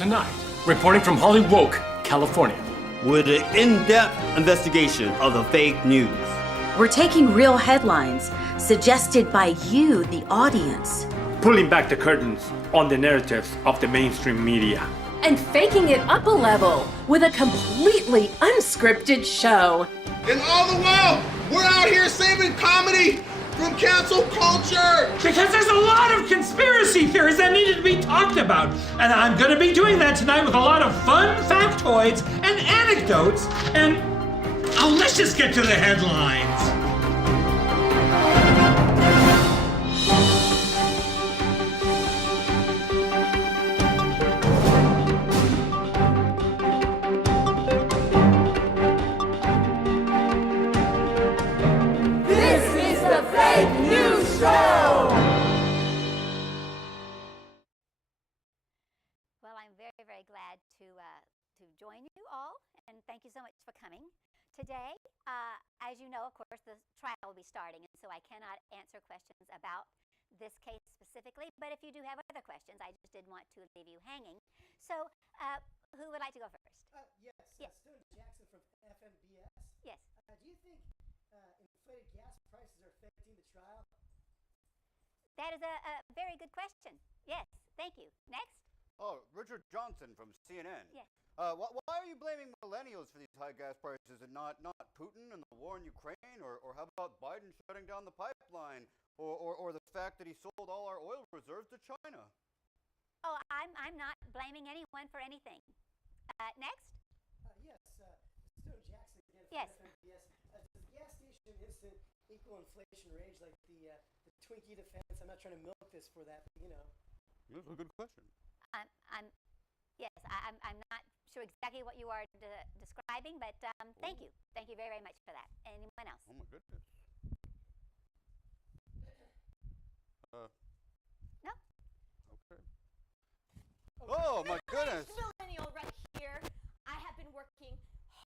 Tonight, reporting from Hollywood, California. With an in-depth investigation of the fake news. We're taking real headlines suggested by you, the audience. Pulling back the curtains on the narratives of the mainstream media. And faking it up a level with a completely unscripted show. And all the while, we're out here saving comedy from cancel culture! Because there's a lot of conspiracy theories that needed to be talked about. And I'm gonna be doing that tonight with a lot of fun factoids and anecdotes. And, oh, let's just get to the headlines. Well, I'm very, very glad to join you all, and thank you so much for coming. Today, as you know, of course, the trial will be starting, and so I cannot answer questions about this case specifically, but if you do have other questions, I just didn't want to leave you hanging. So, who would like to go first? Yes, Stone Jackson from FMBS. Yes. Do you think inflated gas prices are affecting the trial? That is a very good question. Yes, thank you. Next? Oh, Richard Johnson from CNN. Yes. Why are you blaming millennials for these high gas prices and not Putin and the war in Ukraine? Or how about Biden shutting down the pipeline? Or the fact that he sold all our oil reserves to China? Oh, I'm not blaming anyone for anything. Next? Yes, Stone Jackson again from Yes. FMBS. Does the gas station incident equal inflation rage like the Twinkie defense? I'm not trying to milk this for that, but you know. That's a good question. I'm not sure exactly what you are describing, but thank you. Thank you very, very much for that. Anyone else? Oh my goodness. No? Okay. Oh my goodness. Millennial right here. I have been working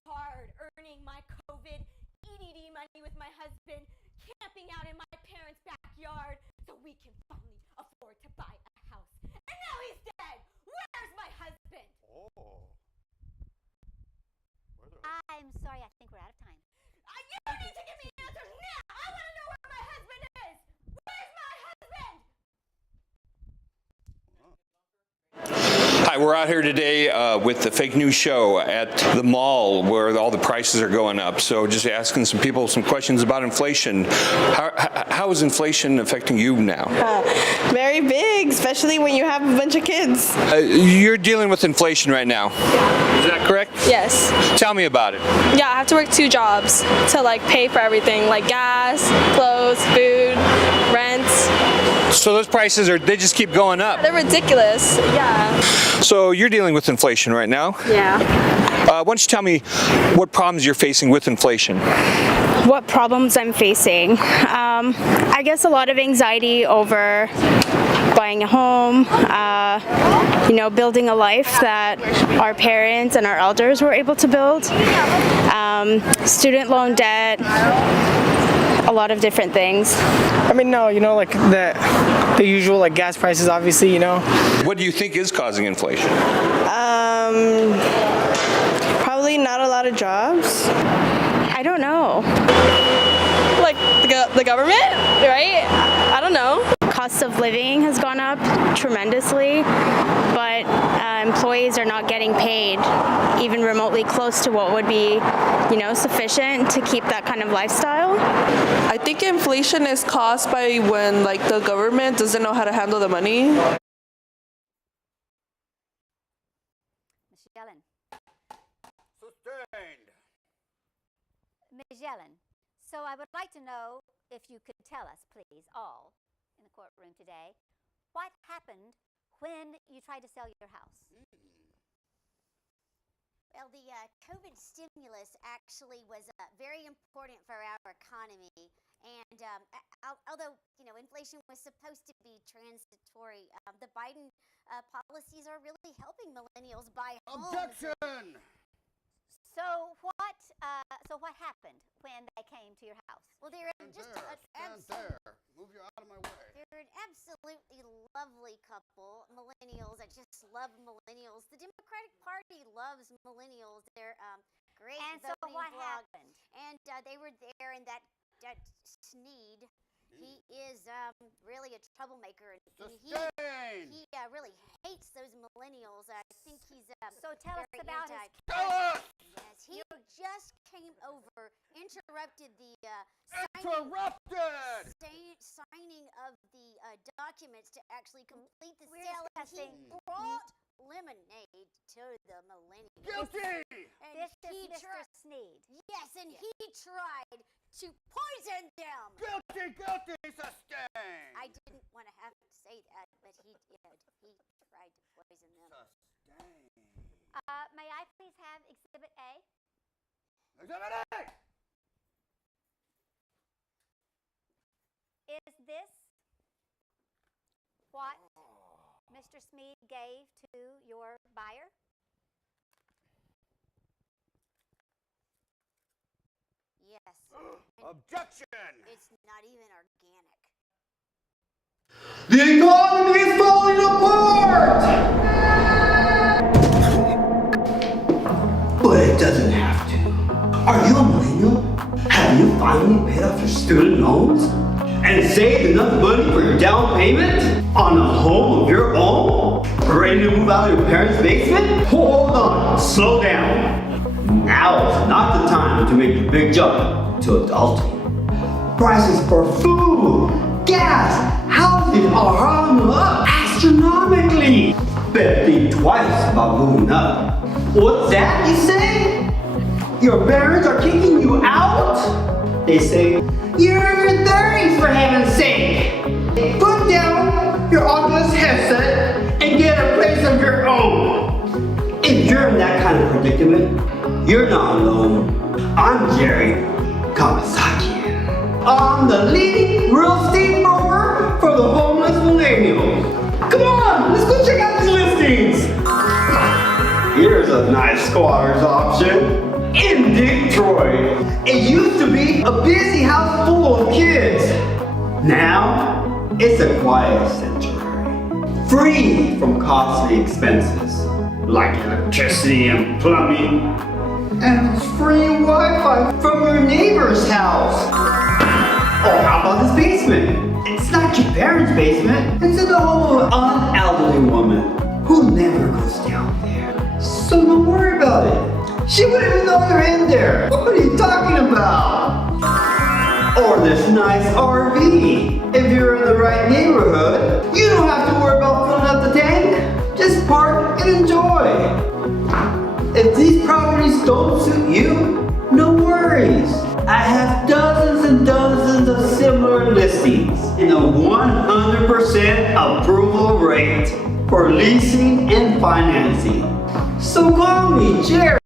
hard, earning my COVID EDD money with my husband, camping out in my parents' backyard so we can finally afford to buy a house. And now he's dead. Where's my husband? Oh. I'm sorry, I think we're out of time. You need to give me answers now. I want to know where my husband is. Where's my husband? Hi, we're out here today with the fake news show at the mall where all the prices are going up. So just asking some people some questions about inflation. How is inflation affecting you now? Very big, especially when you have a bunch of kids. You're dealing with inflation right now. Is that correct? Yes. Tell me about it. Yeah, I have to work 2 jobs to pay for everything, like gas, clothes, food, rent. So those prices they just keep going up. They're ridiculous. Yeah. So you're dealing with inflation right now. Yeah. Why don't you tell me what problems you're facing with inflation? What problems I'm facing? I guess a lot of anxiety over buying a home, building a life that our parents and our elders were able to build, student loan debt, a lot of different things. I mean, no, the usual gas prices, obviously, What do you think is causing inflation? Probably not a lot of jobs. I don't know. Like the government, right? I don't know. Cost of living has gone up tremendously, but employees are not getting paid even remotely close to what would be, sufficient to keep that kind of lifestyle. I think inflation is caused by when the government doesn't know how to handle the money. Ms. Yellen. Sustained. Ms. Yellen, so I would like to know if you could tell us, please, all in the courtroom today, what happened when you tried to sell your house? Well, the COVID stimulus actually was very important for our economy. And although, inflation was supposed to be transitory, the Biden policies are really helping millennials buy homes. Objection! So what happened when they came to your house? Well, they're Stand there. Move you out of my way. They're an absolutely lovely couple, millennials. I just love millennials. The Democratic Party loves millennials. They're great. And so what happened? And they were there, and that Sneed, he is really a troublemaker, and he really hates those millennials. I think he's so tell us about his. Yes, he just came over, interrupted the signing of the documents to actually complete the sale. And he brought lemonade to the millennials. Guilty! And this is Mr. Sneed. Yes, and he tried to poison them. Guilty, sustain! I didn't want to have to say that, but he did. He tried to poison them. May I please have Exhibit A? Exhibit A! Is this what Mr. Sneed gave to your buyer? Yes. Objection! It's not even organic. The economy is falling apart! But it doesn't have to. Are you a millennial? Have you finally paid off your student loans? And saved enough money for your down payment? On a home of your own? Ready to move out of your parents' basement? Hold on, slow down. Now is not the time to make the big jump to adulting. Prices for food, gas, housing are hung up astronomically. Better think twice about moving up. What's that, you say? Your parents are kicking you out? They say, you're in your 30s for heaven's sake. Put down your Oculus headset and get a place of your own. If you're in that kind of predicament, you're not alone. I'm Jerry Kawasaki. I'm the leading real estate broker for the homeless millennials. Come on, let's go check out these listings. Here's a nice squatter's option in Detroit. It used to be a busy house full of kids. Now, it's a quiet sanctuary, free from costly expenses like electricity and plumbing, and it's free Wi-Fi from your neighbor's house. Oh, how about this basement? It's not your parents' basement. It's in the home of an elderly woman who never goes down there. So don't worry about it. She wouldn't even know you're in there. What are you talking about? Or this nice RV. If you're in the right neighborhood, you don't have to worry about filling up the tank. Just park and enjoy. If these properties don't suit you, no worries. I have dozens and dozens of similar listings in a 100% approval rate for leasing and financing. So call me Jerry,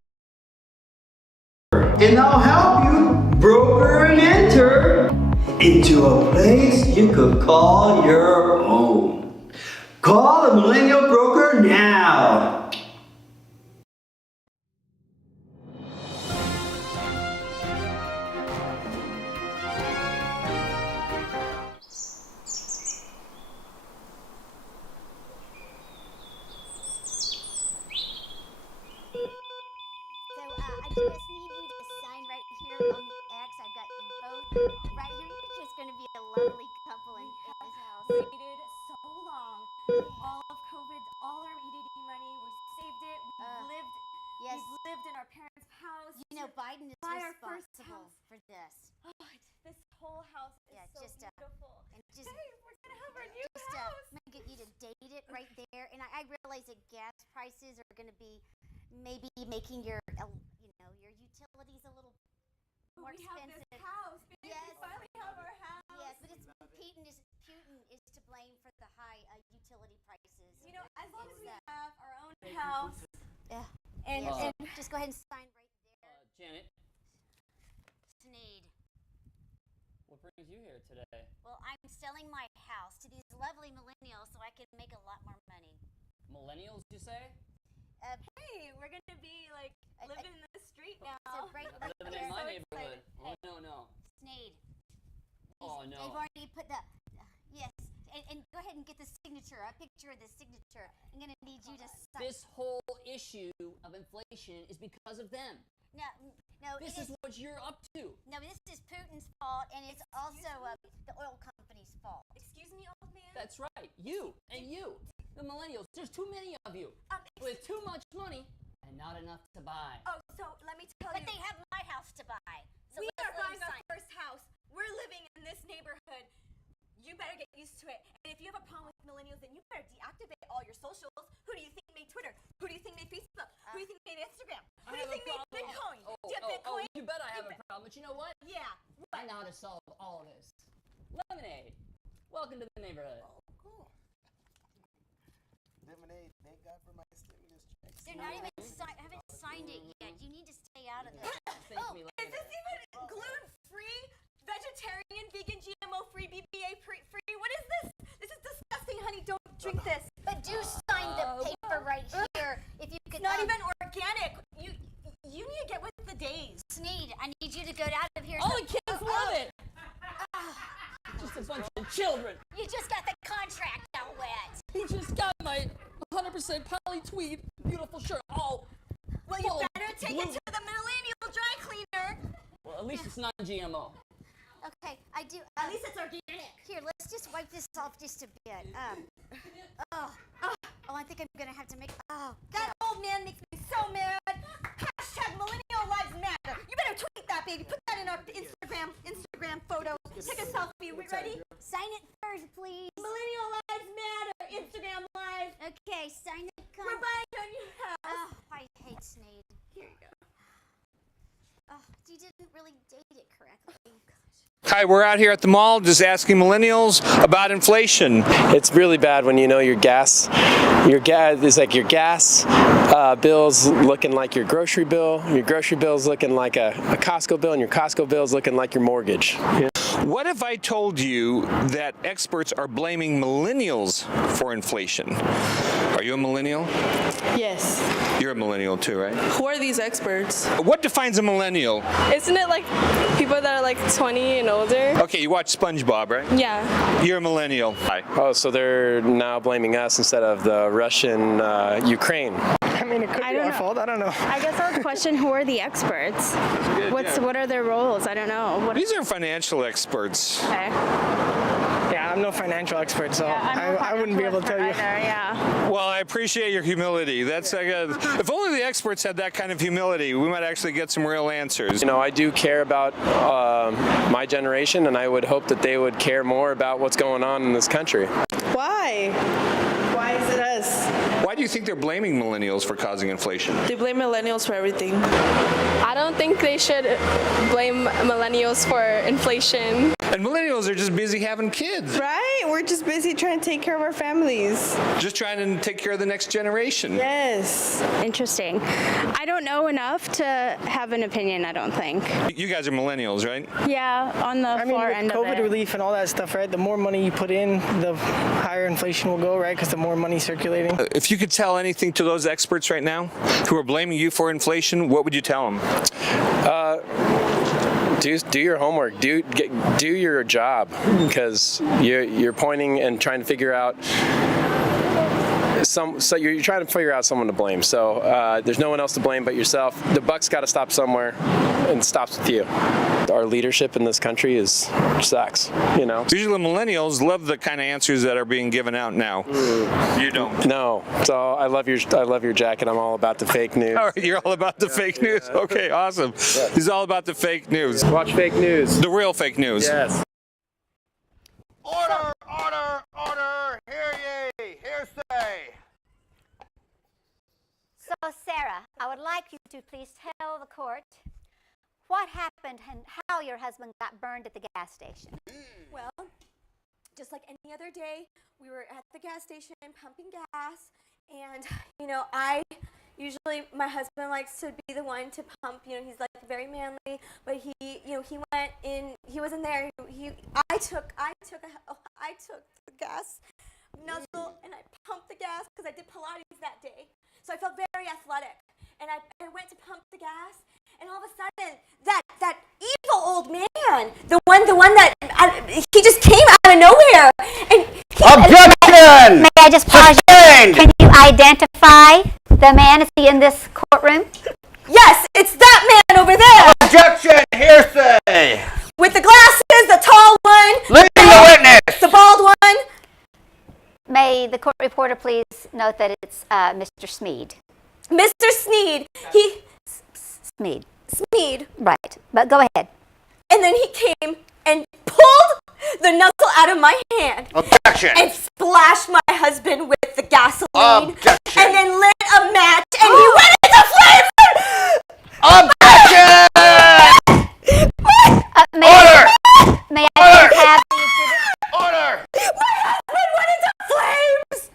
and I'll help you broker and enter into a place you could call your own. Call a millennial broker now. I just need you to sign right here on the X. I've got you both right here. You're just going to be a lovely couple in this house. Waited so long. All of COVID, all our EDD money, we saved it. We've lived in our parents' house. You know, Biden is Buy our first responsible house. for this. Oh, this whole house is so beautiful. And just, hey, we're going to have our new house. I'm going to get you to date it right there. And I realize that gas prices are going to be maybe making your utilities a little more expensive. We have this house. Baby. Yes. We finally have our house. Yes, but it's Putin is to blame for the high utility prices. You know, as long as we have our own house. Yeah. And just go ahead and sign right there. Janet, Sneed. what brings you here today? Well, I'm selling my house to these lovely millennials so I can make a lot more money. Millennials, you say? Hey, we're going to be like living in the street now. So right Living in my neighborhood. Oh, no. Sneed. Oh, no. They've already put the, yes, And go ahead and get the signature, a picture of the signature. I'm gonna need you to sign. This whole issue of inflation is because of them. No, This is what you're up to. No, this is Putin's fault, and it's also the oil company's fault. Excuse me, old man? That's right. You and you. The millennials. There's too many of you. With too much money and not enough to buy. Oh, so let me tell you. But they have my house to buy. So We let's are let buying them our sign. first house. We're living in this neighborhood. You better get used to it. And if you have a problem with millennials, then you better deactivate all your socials. Who do you think made Twitter? Who do you think made Facebook? Who do you think made Instagram? Who do you think made Bitcoin? Do you have Bitcoin? You bet I have a problem. But you know what? Yeah. I know how to solve all of this. Lemonade. Welcome to the neighborhood. Lemonade, thank God for my stimulus checks. They're not even haven't signed it yet. You need to stay out of this. Is this even gluten-free, vegetarian, vegan, GMO-free, BPA-free? What is this? This is disgusting, honey. Don't drink this. But do sign the paper right here. If you could. It's not even organic. You need to get with the days. Sneed, I need you to go out of here. All the kids love it. Just a bunch of children. You just got the contract all wet. He just got my 100% poly tweed beautiful shirt all. Well, you better take it to the millennial dry cleaner. Well, at least it's not GMO. Okay, I do. At least it's organic. Here, let's just wipe this off just a bit. I think I'm gonna have to make. That old man makes me so mad. Hashtag millennial lives matter. You better tweet that, baby. Put that in our Instagram photo. Take a selfie. We ready? Sign it first, please. Millennial lives matter. Instagram live. Okay, sign the We're buying a new house. I hate Sneed. Here you go. You didn't really date it correctly. Hi, we're out here at the mall just asking millennials about inflation. It's really bad when you know your gas is like your gas bill's looking like your grocery bill's looking like a Costco bill, and your Costco bill's looking like your mortgage. Yeah. What if I told you that experts are blaming millennials for inflation? Are you a millennial? Yes. You're a millennial too, right? Who are these experts? What defines a millennial? Isn't it like people that are like 20 and older? Okay, you watch SpongeBob, right? Yeah. You're a millennial. Hi. Oh, so they're now blaming us instead of the Russian Ukraine. I mean, it could be our fault. I don't know. I guess I would question who are the experts? What are their roles? I don't know. These are financial experts. Okay. Yeah, I'm no financial expert, so I wouldn't be able to tell you. Either, yeah. Well, I appreciate your humility. That's if only the experts had that kind of humility, we might actually get some real answers. You know, I do care about my generation, and I would hope that they would care more about what's going on in this country. Why? Why is it us? Why do you think they're blaming millennials for causing inflation? They blame millennials for everything. I don't think they should blame millennials for inflation. And millennials are just busy having kids. Right? We're just busy trying to take care of our families. Just trying to take care of the next generation. Yes. Interesting. I don't know enough to have an opinion, I don't think. You guys are millennials, right? Yeah, on the far end with of it. COVID relief and all that stuff, right? The more money you put in, the higher inflation will go, right? Because the more money circulating. If you could tell anything to those experts right now who are blaming you for inflation, what would you tell them? Do your homework. Do your job, because you're pointing and trying to figure out. So you're trying to figure out someone to blame. So there's no one else to blame but yourself. The buck's got to stop somewhere, and it stops with you. Our leadership in this country sucks. You know. Usually millennials love the kind of answers that are being given out now. You don't. No. So I love your jacket. I'm all about the fake news. Oh, you're all about the fake news. Okay, awesome. Yeah. He's all about the fake news. Watch fake news. The real fake news. Yes. Order, order, order, hear ye, hearsay. So, Sarah, I would like you to please tell the court what happened and how your husband got burned at the gas station. Well, just like any other day, we were at the gas station pumping gas, and, my husband likes to be the one to pump, he's like very manly, but he went in, he wasn't there, I took the gas nozzle and I pumped the gas because I did Pilates that day, so I felt very athletic, and I went to pump the gas, and all of a sudden, that evil old man, the one that, he just came out of nowhere, and Objection! May I just pause you? Sustained! Can you identify the man? Is he in this courtroom? Yes, it's that man over there. Objection! Hearsay! With the glasses, the tall one. Leave the witness! The bald one. May the court reporter please note that it's Mr. Smead. Mr. Sneed. Smead. Smead. Right, but go ahead. And then he came and pulled the knuckle out of my hand. Objection! And splashed my husband with the gasoline. Objection! And then lit a match and he went into flames! Objection! Order! May I please have the exhibit? Order! My husband went into flames!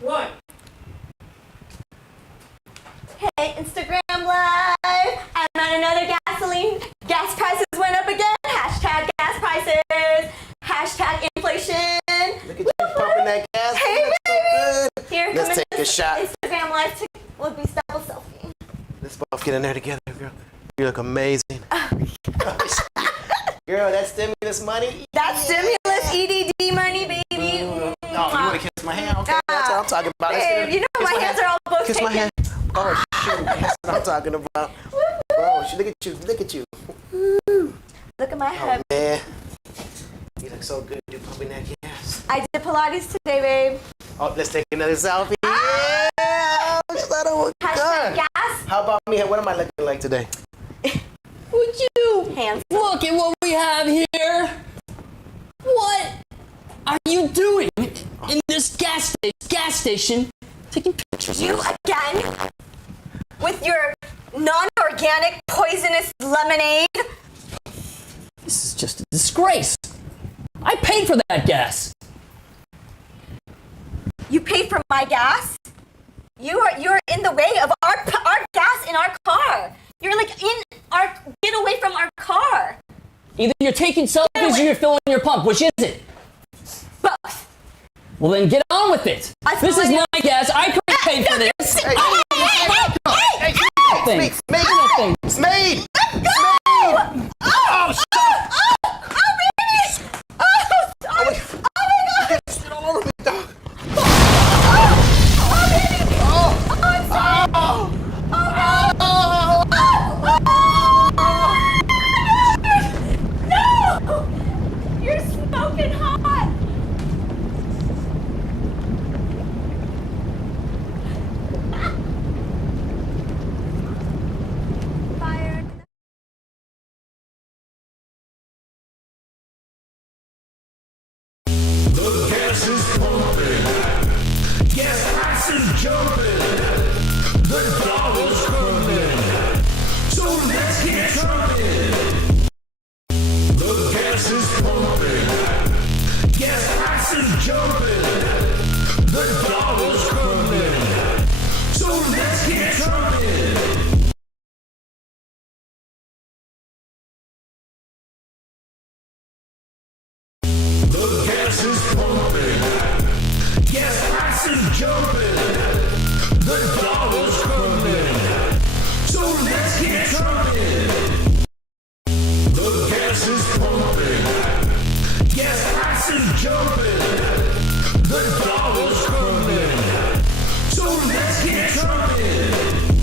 What? Hey, Instagram Live. I'm on another gasoline. Gas prices went up again. Hashtag gas prices. Hashtag inflation. Look at you pumping that gas. Hey, That's so baby. good. Here, Let's come take in a shot. Instagram Live will be double selfie. Let's both get in there together, girl. You look amazing. Girl, that stimulus money. That's stimulus EDD money, baby. No, you want to kiss my hand? Okay, that's what I'm talking about. Let's Babe, you know kiss my hands are all both Kiss taken. my hand. Oh, shoot. That's what I'm talking about. Oh, look at you. Look at you. Look at my head. Oh, man. You look so good. You're pumping that gas. I did Pilates today, babe. Oh, let's take another selfie. Yeah. Oh, son of a gun. Gas. How about me? What am I looking like today? Would you Hands. look at what we have here? What are you doing in this gas station taking pictures? You again? With your non-organic poisonous lemonade? This is just a disgrace. I paid for that gas. You paid for my gas? You're in the way of our gas in our car. You're like get away from our car. Either you're taking selfies or you're filling your pump. Which is it? Both. Well, then get on with it. This is my gas. I couldn't pay for this. Smead! Oh, baby! Oh, sorry! Oh my God! Shit all over me, dog. Oh, baby! Oh, I'm sorry! No! You're smoking hot! Fire. is pumping. Gas prices jumping. The dollar's crumbling. So let's get trumping. The gas is pumping. Gas prices jumping. The dollar's crumbling. So let's get trumping. The gas is pumping. Gas prices jumping. The dollar's crumbling. So let's get trumping. The gas is pumping. Gas prices jumping. The dollar's crumbling. So let's get trumping.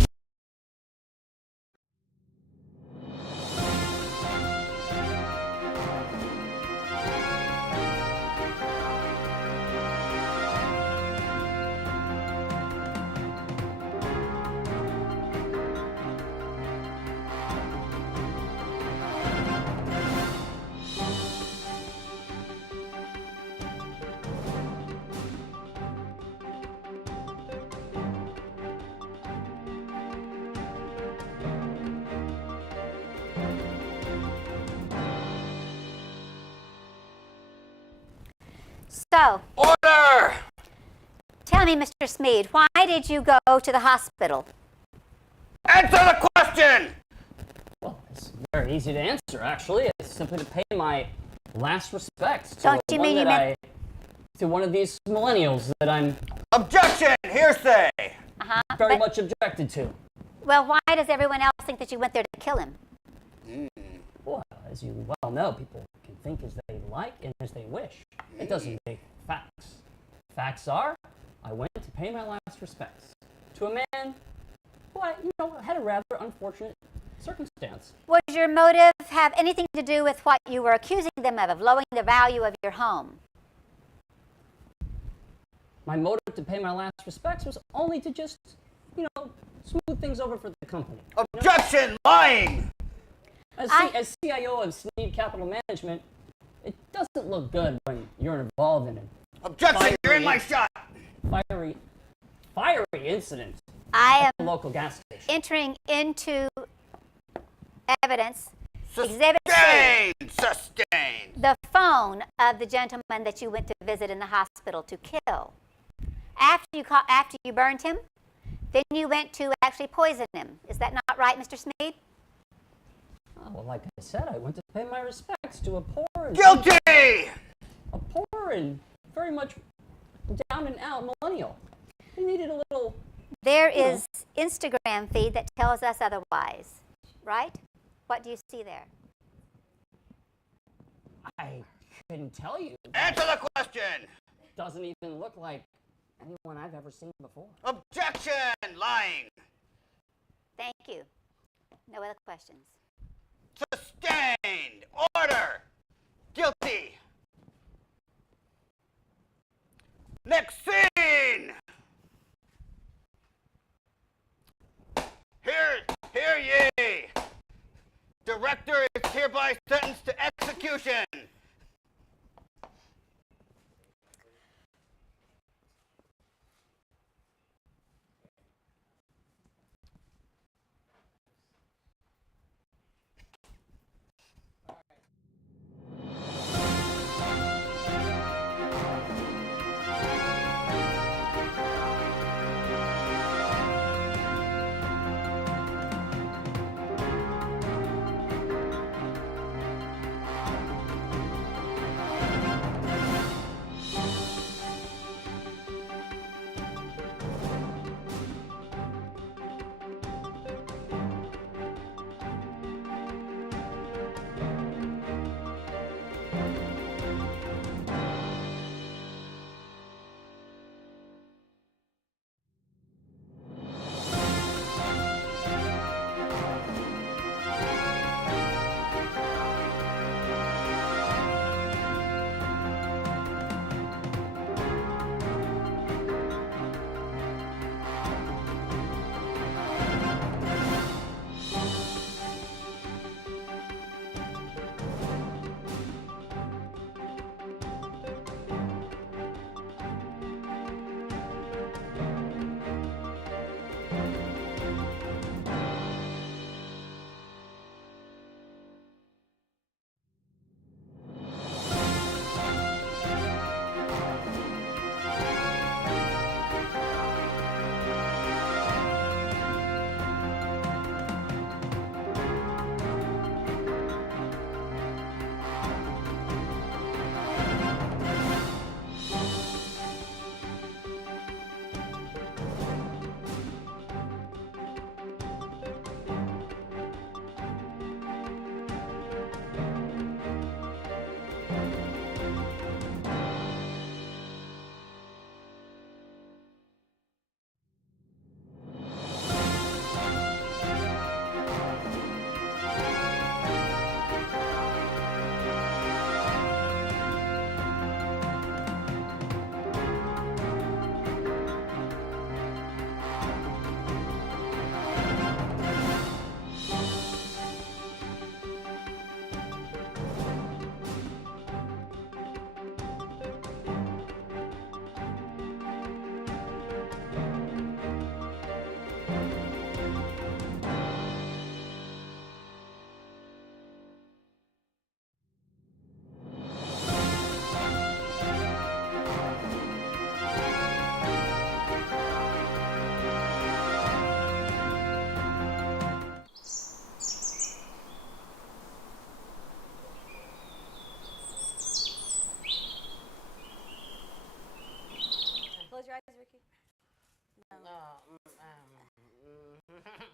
So, order! Tell me, Mr. Smead, why did you go to the hospital? Answer the question! Well, it's very easy to answer, actually. It's simply to pay my last respects to Don't you mean you meant to one of these millennials that I'm Objection! Hearsay! very much objected to. Well, why does everyone else think that you went there to kill him? Well, as you well know, people can think as they like and as they wish. It doesn't make facts. Facts are, I went to pay my last respects to a man who had a rather unfortunate circumstance. Would your motive have anything to do with what you were accusing them of lowering the value of your home? My motive to pay my last respects was only to just, smooth things over for the company. Objection! Lying! As CIO of Sneed Capital Management, it doesn't look good when you're involved in an Objection! You're in my shot! Fiery incident I at the am local gas station. entering into evidence. Exhibit Sustained! C, Sustained! the phone of the gentleman that you went to visit in the hospital to kill. After you burned him, then you went to actually poison him. Is that not right, Mr. Smead? Oh, well, like I said, I went to pay my respects to a poor and Guilty! a poor and very much down and out millennial. He needed a little. There is Instagram feed that tells us otherwise, right? What do you see there? I couldn't tell you. Answer the question! Doesn't even look like anyone I've ever seen before. Objection! Lying! Thank you. No other questions. Sustained! Order! Guilty! Next scene! Hear ye! Director is hereby sentenced to execution! Ricky?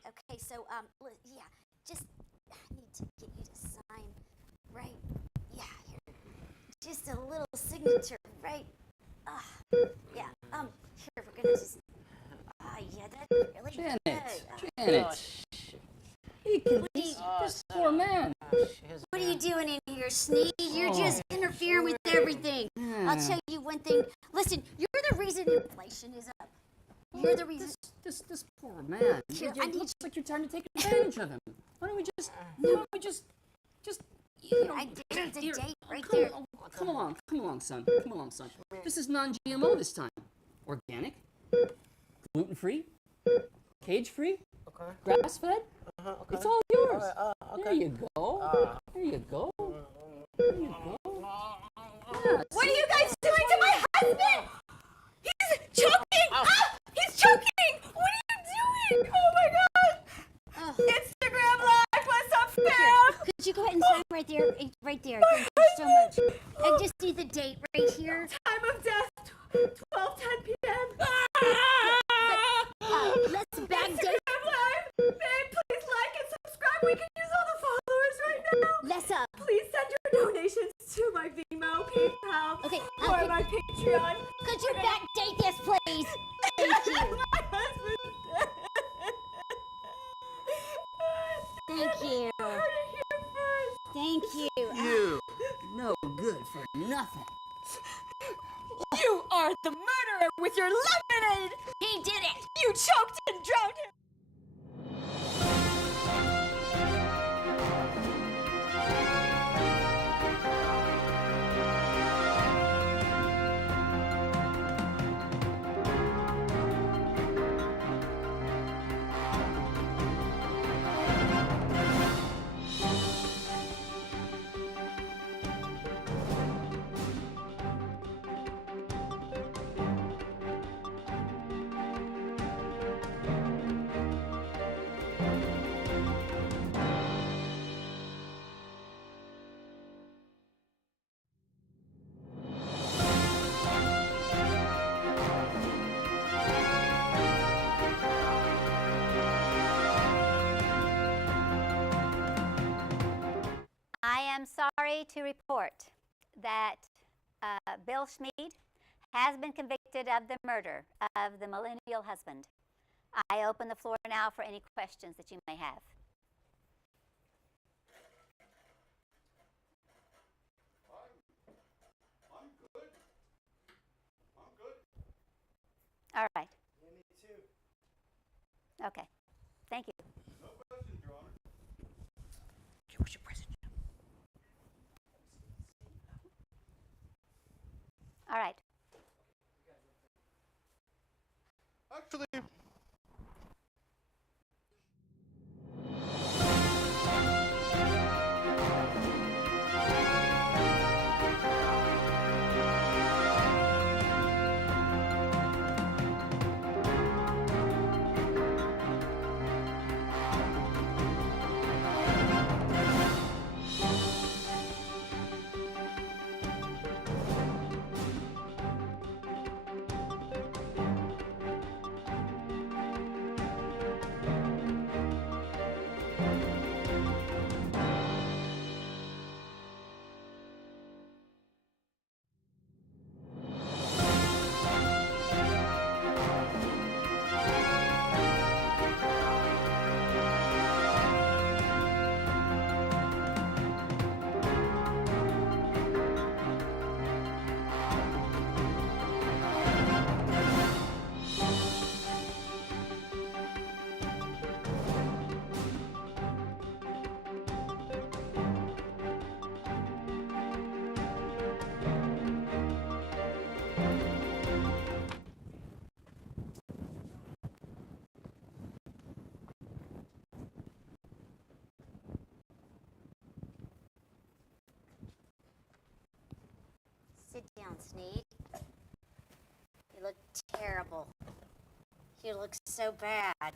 Okay, so yeah, just I need to get you to sign right. Yeah, here. Just a little signature, right? Yeah. Here we're gonna just. Yeah, that's really Janet, good. Janet. This poor man. What are you doing in here, Sneed? You're just interfering with everything. I'll tell you one thing. Listen, you're the reason inflation is up. You're the reason. This poor man. Here, It looks like you're trying to take advantage of him. Why don't we just, you know, I did. There's a date right come there. on, come along, son. Come along, son. This is non-GMO this time. Organic, gluten-free, cage-free, grass-fed. It's all yours. There you go. There you go. There you go. Yeah, What are you guys doing to my husband? He's choking! He's choking! What are you doing? Oh my god! Instagram Live, what's up, fam? Could you go ahead and sign right there? Right there. Thank you so much. And just see the date right here. Time of death, 12:10 p.m. Let's backdate. Instagram Live, babe, please like and subscribe. We can use all the followers right now. Lessa. Please send your donations to my Venmo, PayPal, or my Patreon. Could you backdate this, please? Thank you. My husband's dead. Thank you. Thank you. You no good for nothing. You are the murderer with your lemonade! He did it! You choked and drowned him! I am sorry to report that Bill Schmid has been convicted of the murder of the millennial husband. I open the floor now for any questions that you may have. I'm good. I'm good. All right. Yeah, me too. Okay. Thank you. No questions, Your Honor. What's your present? All right. Actually, Sit down, Sneed. You look terrible. You look so bad.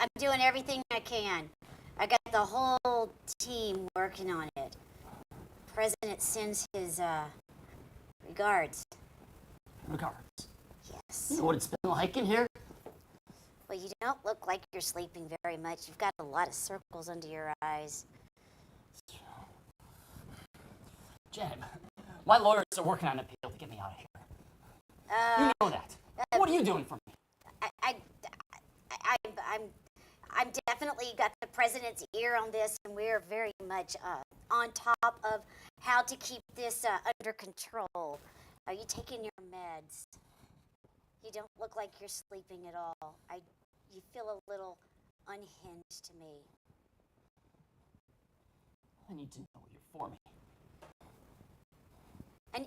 I'm doing everything I can. I got the whole team working on it. President sends his regards. Regards. Yes. You know what it's been like in here? Well, you don't look like you're sleeping very much. You've got a lot of circles under your eyes. Jen, my lawyers are working on an appeal to get me out of here. You know that. What are you doing for me? I'm definitely got the president's ear on this, and we're very much on top of how to keep this under control. Are you taking your meds? You don't look like you're sleeping at all. You feel a little unhinged to me. I need to know you're for me. And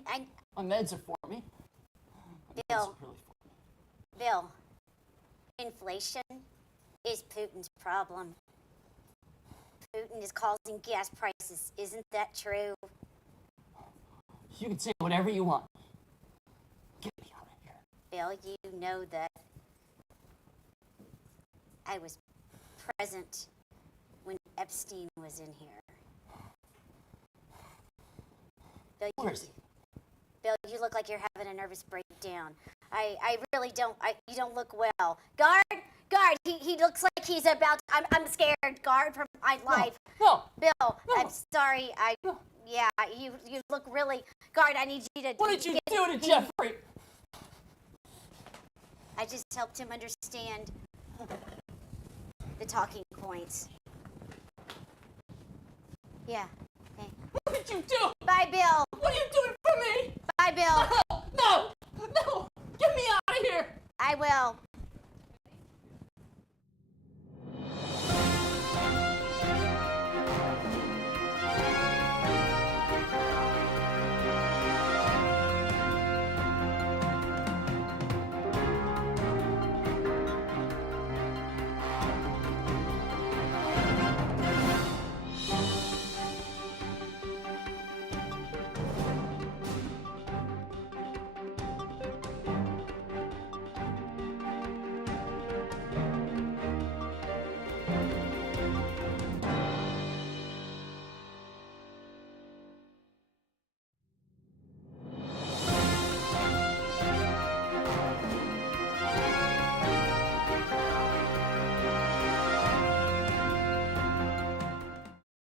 My meds are for me. My meds are really for me. Bill, inflation is Putin's problem. Putin is causing gas prices. Isn't that true? You can say whatever you want. Get me out of here. Bill, you know that I was present when Epstein was in here. Bill, Where is he? Bill, you look like you're having a nervous breakdown. I really don't. You don't look well. Guard, he looks like he's about. I'm scared. Guard, for my life. No. Bill, No. I'm sorry. Yeah, you look really. Guard, I need you to. What did you do to Jeffrey? I just helped him understand the talking points. Yeah. Okay. What did you do? Bye, Bill. What are you doing for me? Bye, Bill.